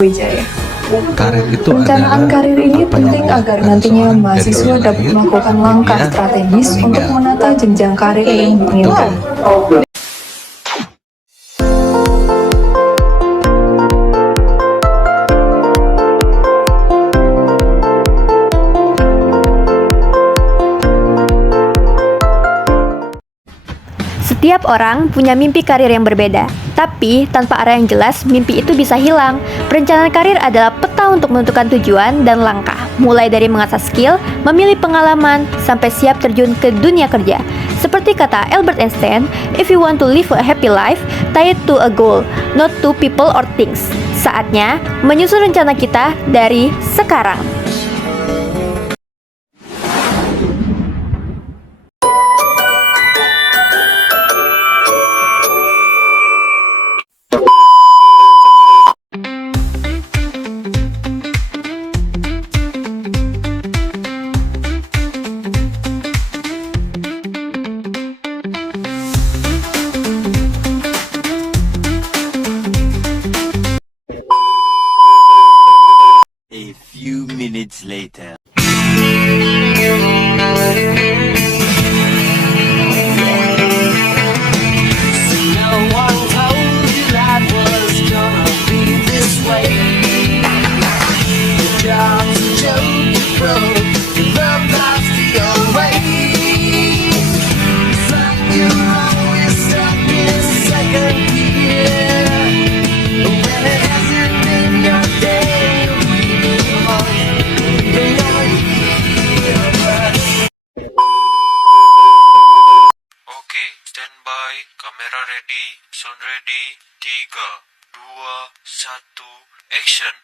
Wijaya. Karir itu Perencanaan adalah karir ini apa yang penting agar dilakukan nantinya seorang dari mahasiswa usia dapat lahir melakukan langkah hingga strategis untuk meninggal. menata jenjang karir yang diinginkan. Setiap orang punya mimpi karir yang berbeda, tapi tanpa arah yang jelas, mimpi itu bisa hilang. Perencanaan karir adalah peta untuk menentukan tujuan dan langkah, mulai dari mengasah skill, memilih pengalaman, sampai siap terjun ke dunia kerja. Seperti kata Albert Einstein, if you want to live a happy life, tie it to a goal, not to people or things. Saatnya menyusun rencana kita dari sekarang. A few minutes later. No one told you life was gonna be this way. The job's a joke, you broke, your love life's the old way. It's like you're always stuck in second gear. When it hasn't been your day, Oke, standby, kamera ready, sound ready, 3, 2, 1, action.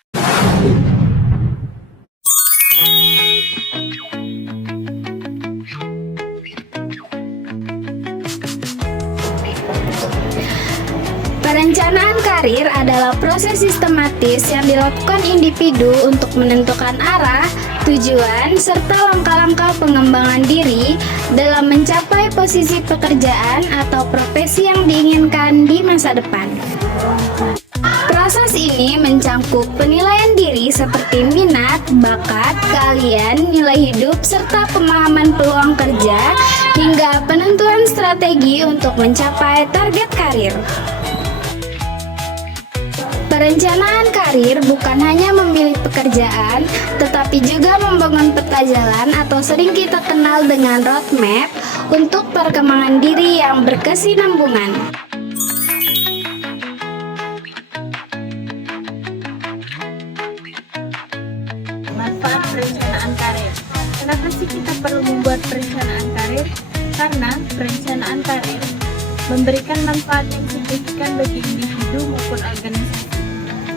Perencanaan karir adalah proses sistematis yang dilakukan individu untuk menentukan arah, tujuan, serta langkah-langkah pengembangan diri dalam mencapai posisi pekerjaan atau profesi yang diinginkan di masa depan. Proses ini mencangkup penilaian diri seperti minat, bakat, keahlian, nilai hidup, serta pemahaman peluang kerja, hingga penentuan strategi untuk mencapai target karir. Perencanaan karir bukan hanya memilih pekerjaan, tetapi juga membangun peta jalan atau sering kita kenal dengan roadmap untuk perkembangan diri yang berkesinambungan. Manfaat perencanaan karir. Kenapa sih kita perlu membuat perencanaan karir? Karena perencanaan karir memberikan manfaat yang signifikan bagi individu maupun organisasi.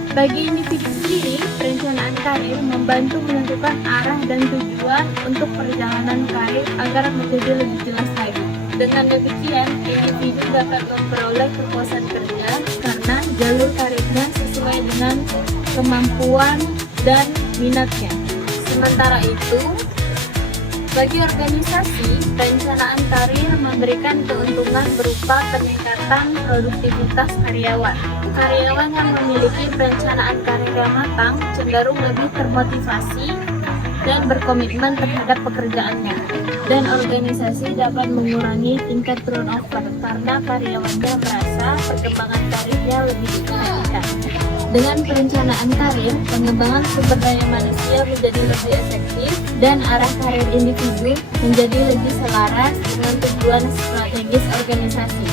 Bagi individu sendiri, perencanaan karir membantu menentukan arah dan tujuan untuk perjalanan karir agar menjadi lebih jelas lagi. Dengan demikian, individu dapat memperoleh kepuasan kerja karena jalur karirnya sesuai dengan kemampuan dan minatnya. Sementara itu, bagi organisasi, perencanaan karir memberikan keuntungan berupa peningkatan produktivitas karyawan. Karyawan yang memiliki perencanaan karir yang matang cenderung lebih termotivasi dan berkomitmen terhadap pekerjaannya. Dan organisasi dapat mengurangi tingkat turnover karena karyawannya merasa perkembangan karirnya lebih diperhatikan. Dengan perencanaan karir, pengembangan sumber daya manusia menjadi lebih efektif dan arah karir individu menjadi lebih selaras dengan tujuan strategis organisasi.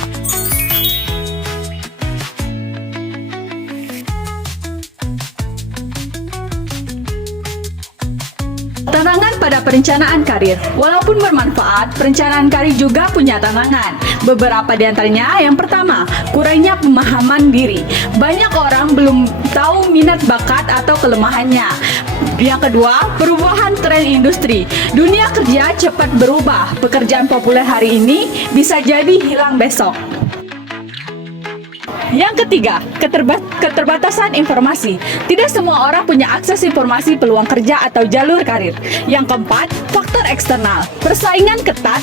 Tantangan pada perencanaan karir. Walaupun bermanfaat, perencanaan karir juga punya tantangan. Beberapa di antaranya, yang pertama, kurangnya pemahaman diri. Banyak orang belum tahu minat, bakat, atau kelemahannya. Yang kedua, perubahan tren industri. Dunia kerja cepat berubah. Pekerjaan populer hari ini bisa jadi hilang besok. Yang ketiga, keterbatasan informasi. Tidak semua orang punya akses informasi peluang kerja atau jalur karir. Yang keempat, faktor eksternal. Persaingan ketat,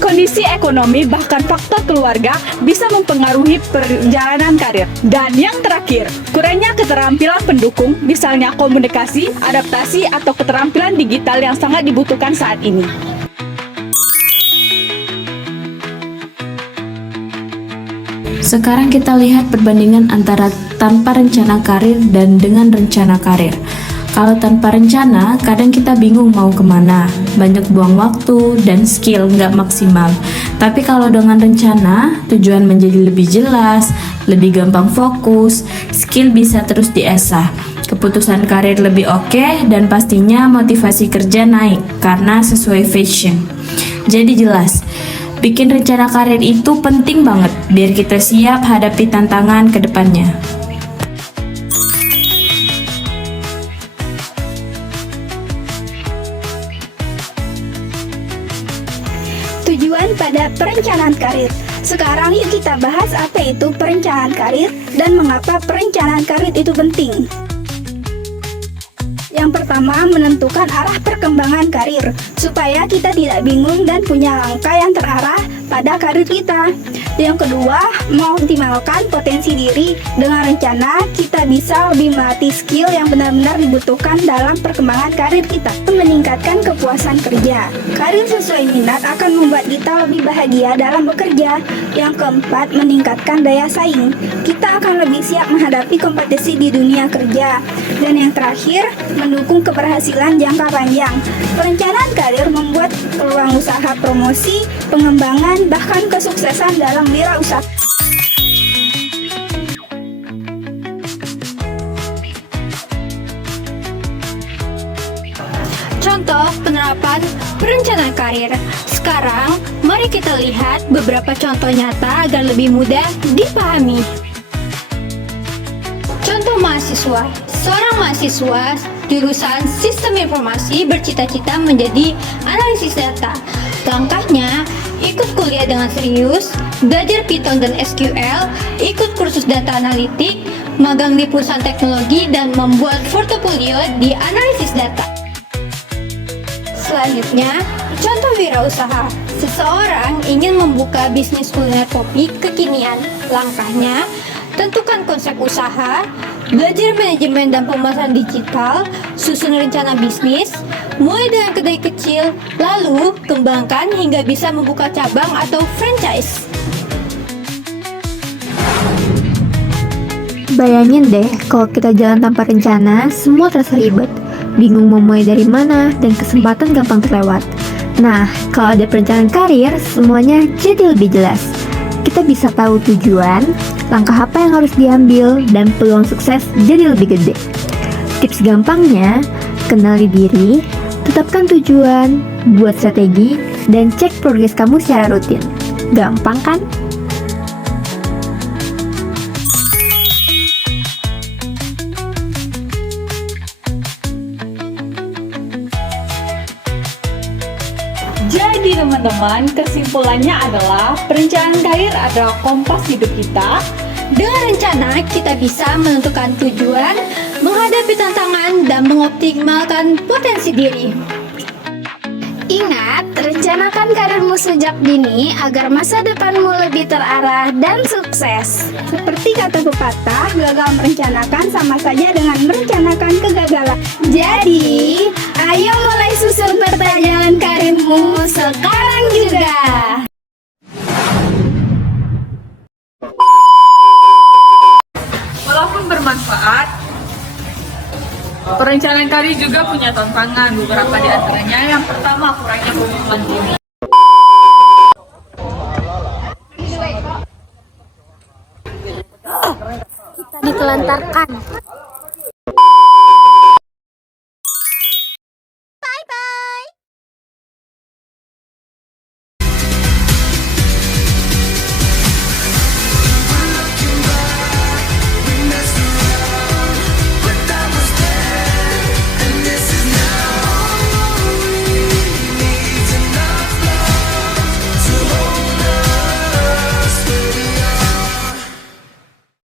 kondisi ekonomi, bahkan faktor keluarga bisa mempengaruhi perjalanan karir. Dan yang terakhir, kurangnya keterampilan pendukung, misalnya komunikasi, adaptasi, atau keterampilan digital yang sangat dibutuhkan saat ini. Sekarang kita lihat perbandingan antara tanpa rencana karir dan dengan rencana karir. Kalau tanpa rencana, kadang kita bingung mau kemana, banyak buang waktu dan skill nggak maksimal. Tapi kalau dengan rencana, tujuan menjadi lebih jelas, lebih gampang fokus, skill bisa terus diasah, keputusan karir lebih oke, dan pastinya motivasi kerja naik karena sesuai passion. Jadi jelas, bikin rencana karir itu penting banget biar kita siap hadapi tantangan ke depannya. Tujuan pada perencanaan karir. Sekarang yuk kita bahas apa itu perencanaan karir dan mengapa perencanaan karir itu penting. Yang pertama, menentukan arah perkembangan karir supaya kita tidak bingung dan punya langkah yang terarah pada karir kita. Yang kedua, mengoptimalkan potensi diri. Dengan rencana, kita bisa lebih melatih skill yang benar-benar dibutuhkan dalam perkembangan karir kita. Meningkatkan kepuasan kerja. Karir sesuai minat akan membuat kita lebih bahagia dalam bekerja. Yang keempat, meningkatkan daya saing. Kita akan lebih siap menghadapi kompetisi di dunia kerja. Dan yang terakhir, mendukung keberhasilan jangka panjang. Perencanaan karir membuat peluang usaha promosi, pengembangan, bahkan kesuksesan dalam wirausaha. Contoh penerapan perencanaan karir. Sekarang, mari kita lihat beberapa contoh nyata agar lebih mudah dipahami. Contoh mahasiswa. Seorang mahasiswa jurusan Sistem Informasi bercita-cita menjadi analisis data. Langkahnya, ikut kuliah dengan serius, belajar Python dan SQL, ikut kursus data analitik, magang di perusahaan teknologi, dan membuat portofolio di analisis data. Selanjutnya, contoh wirausaha. Seseorang ingin membuka bisnis kuliner kopi kekinian. Langkahnya, tentukan konsep usaha, belajar manajemen dan pemasaran digital, susun rencana bisnis, mulai dengan kedai kecil, lalu kembangkan hingga bisa membuka cabang atau franchise. Bayangin deh, kalau kita jalan tanpa rencana, semua terasa ribet. Bingung mau mulai dari mana, dan kesempatan gampang terlewat. Nah, kalau ada perencanaan karir, semuanya jadi lebih jelas. Kita bisa tahu tujuan, langkah apa yang harus diambil, dan peluang sukses jadi lebih gede. Tips gampangnya, kenali diri, tetapkan tujuan, buat strategi, dan cek progres kamu secara rutin. Gampang kan? Jadi teman-teman, kesimpulannya adalah perencanaan karir adalah kompas hidup kita. Dengan rencana, kita bisa menentukan tujuan, menghadapi tantangan, dan mengoptimalkan potensi diri. Ingat, rencanakan karirmu sejak dini agar masa depanmu lebih terarah dan sukses. Seperti kata pepatah, gagal merencanakan sama saja dengan merencanakan kegagalan. Jadi, ayo mulai susun peta jalan karirmu sekarang juga. Walaupun bermanfaat, perencanaan karir juga punya tantangan. Beberapa di antaranya, yang pertama, kurangnya pemahaman diri. Kita ditelantarkan.